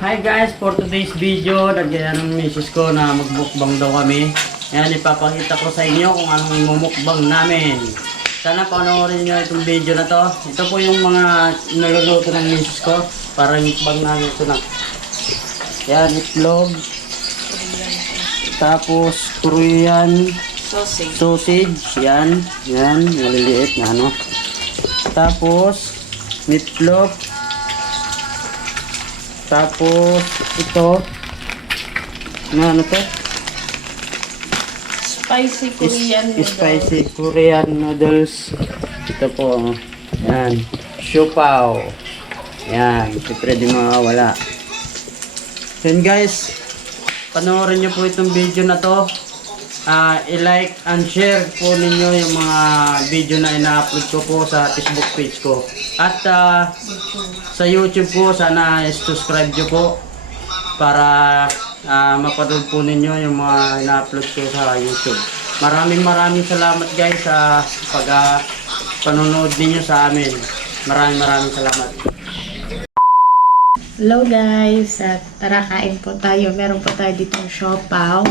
Hi guys, for today's video, nagyan ng misis ko na magbukbang daw kami. Ayan, ipapakita ko sa inyo kung anong mumukbang namin. Sana panoorin nyo itong video na to. Ito po yung mga niluluto ng misis ko para mukbang namin ito na. Ayan, itlog. Tapos, Korean sausage. Yan, maliliit na ano. Tapos, meatloaf. Tapos, ito. Ano to? Spicy Korean noodles. Spicy Korean noodles. Ito po. Yan. Siopaw. Yan. Siyempre di mawawala. Then guys, panoorin nyo po itong video na to. I-like and share po ninyo yung mga video na ina-upload ko po sa Facebook page ko. At sa YouTube po, sana subscribe nyo po para mapanood po ninyo yung mga ina-upload ko sa YouTube. Maraming salamat guys sa panonood ninyo sa amin. Maraming salamat. Hello guys, at tara kain po tayo. Meron po tayo ditong siopaw,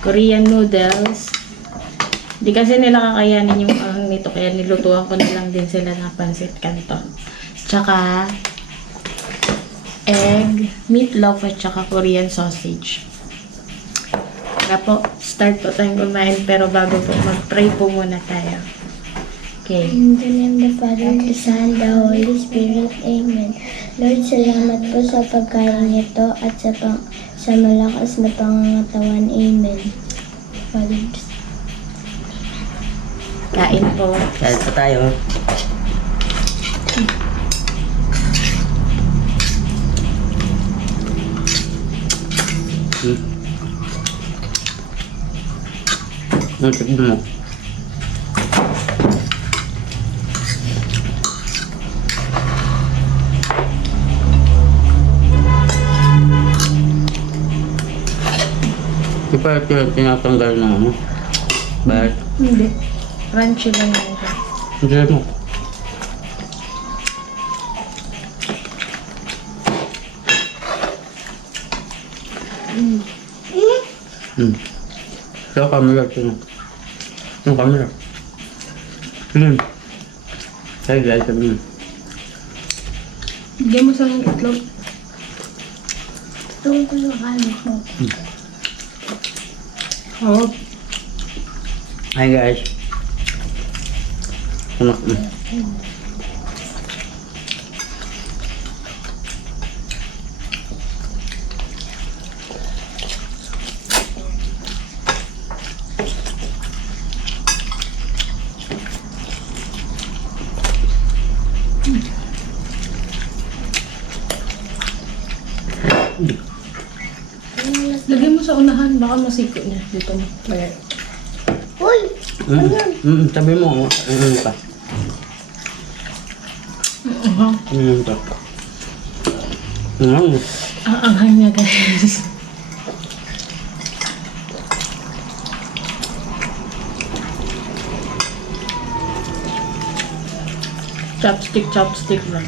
Korean noodles. Di kasi nila kakayanin yung ahang nito, kaya nilutuan ko na lang din sila ng pansit canton. Tsaka egg, meatloaf at tsaka Korean sausage. Tara po, start po tayong kumain, pero bago po mag-pray po muna tayo. Okay. In the name of the Father, the Son, the Holy Spirit. Amen. Lord, salamat po sa pagkain nito at sa malakas na pangangatawan. Amen. Father, Kain po. Kain pa tayo. Tignan mo. Di ba tinatanggal na ano? Bakit? Hindi. Crunchy lang yan. Hindi mo. Sa camera ito. Yung camera. Hey guys, sabi mo. Bigyan mo sa ng itlog. itong kuluhan mo. Oh. Hi guys. Anak mo. Lagyan mo sa unahan, baka masiko niya. Dito mo. Lagay. Uy! Sabi mo, ano pa? Ano pa? Ang anghang niya guys. Chopstick lang.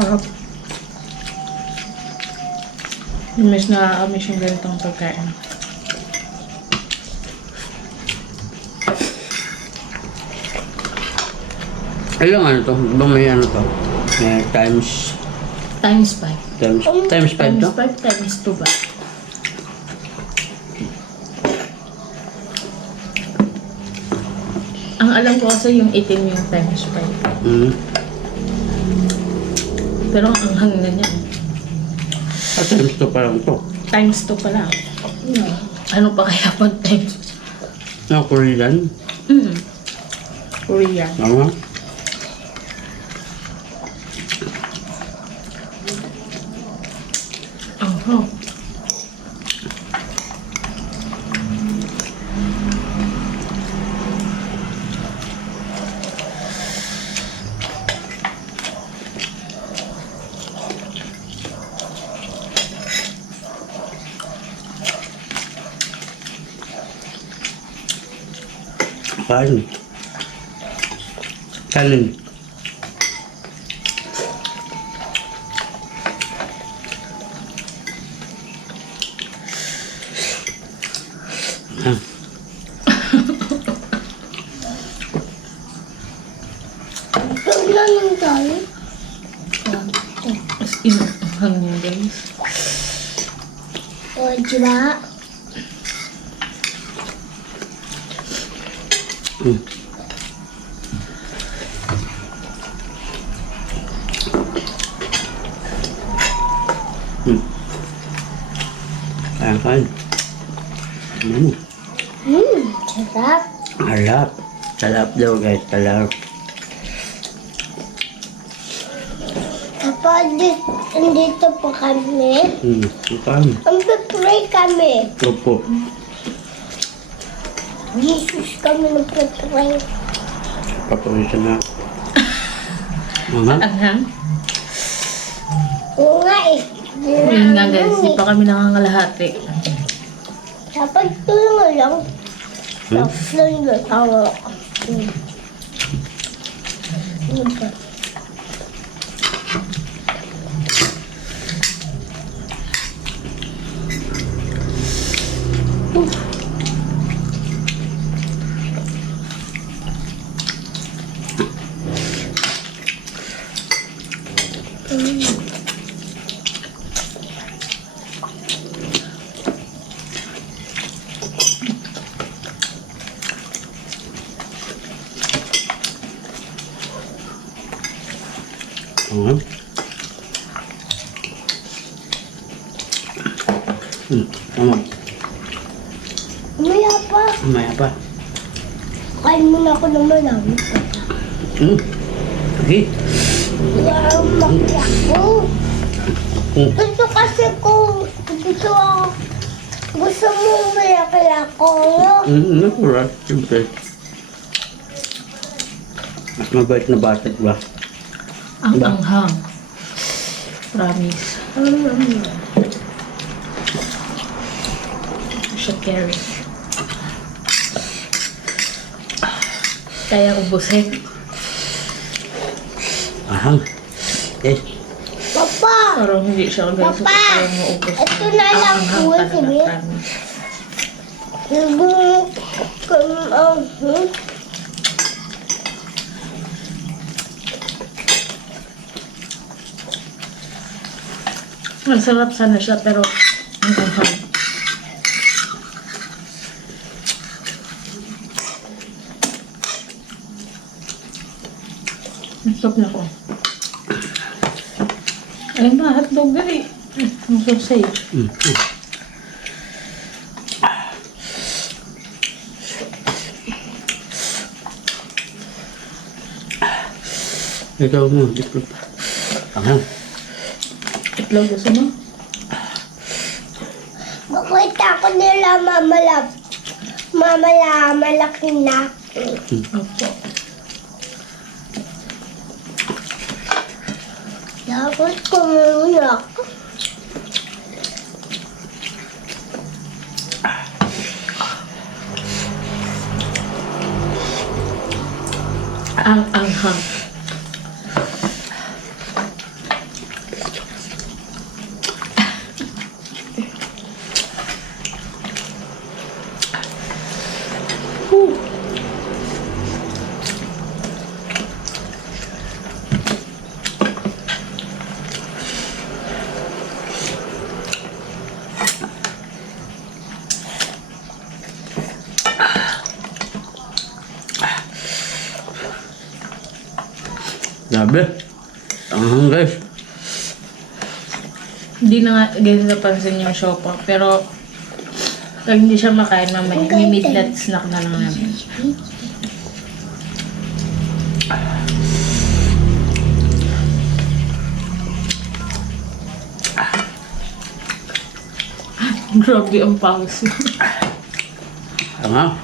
Harap. Miss na miss yung ganitong pagkain. Ilang ano to? Ba may ano to? Times Times 5. times 5 to? Times 5 times 2 ba? Ang alam ko kasi yung itim yung times 5. Pero ang anghang na niya. Times 2 pa lang to. Times 2 pala. Ano pa kaya pag times? Korean? Korean. Tama? Oh. Kanin. Kanin. Ah. Ito lang yung tayo. As in, ang niya guys. O, diba? Mm. Mm. Kain. Sarap. Harap. Sarap daw guys, sarap. Papa, andito po kami. Kain. Ang-pray kami. Opo. Jesus kami nag-pray. Papawisa na. Mga? Anghang. Oo nga eh. Yun nga guys, di pa kami nangangalahati. Dapat tulungan lang. Tapos lang yun. Tawa. Mga? Tama. Umaya pa. Maya pa. Kain muna ako ng malawit. Okay. Kaya makya ko. Mm. Gusto kasi ko. Gusto mo kaya ko. Natural. Siyempre. Mas mabait na bata ba? Ang Diba? anghang. Promise. Siya carry. Kaya ubusin. Ahang. Eh. Papa! Parang hindi siya guys. Papa! Kaya maubos. Ito na lang Ang po, anghang sige. talaga. Promise. Masarap sana siya pero ang anghang. Ang sarap na ko. Ay ba, hotdog gali. Ang sausage. Ikaw mo. Ito. Ahang. Itlog gusto mo? Makita ko nila malaki na. Opo. Dapat kumuna ako. Ang anghang. Grabe. Ahang guys. Hindi na nga ganyan napansin yung siopa. Pero pag hindi siya makain mamaya, may midnight snack na lang namin. Grabe ang pawis. Ahang.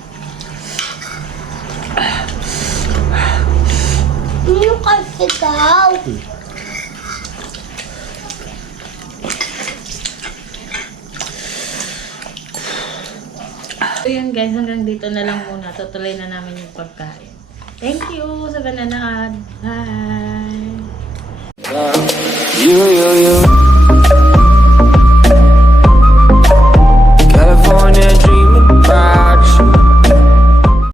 Ano kasi ikaw? So yun guys, hanggang dito na lang muna. Tutuloy na namin yung pagkain. Thank you sa banana. Bye! You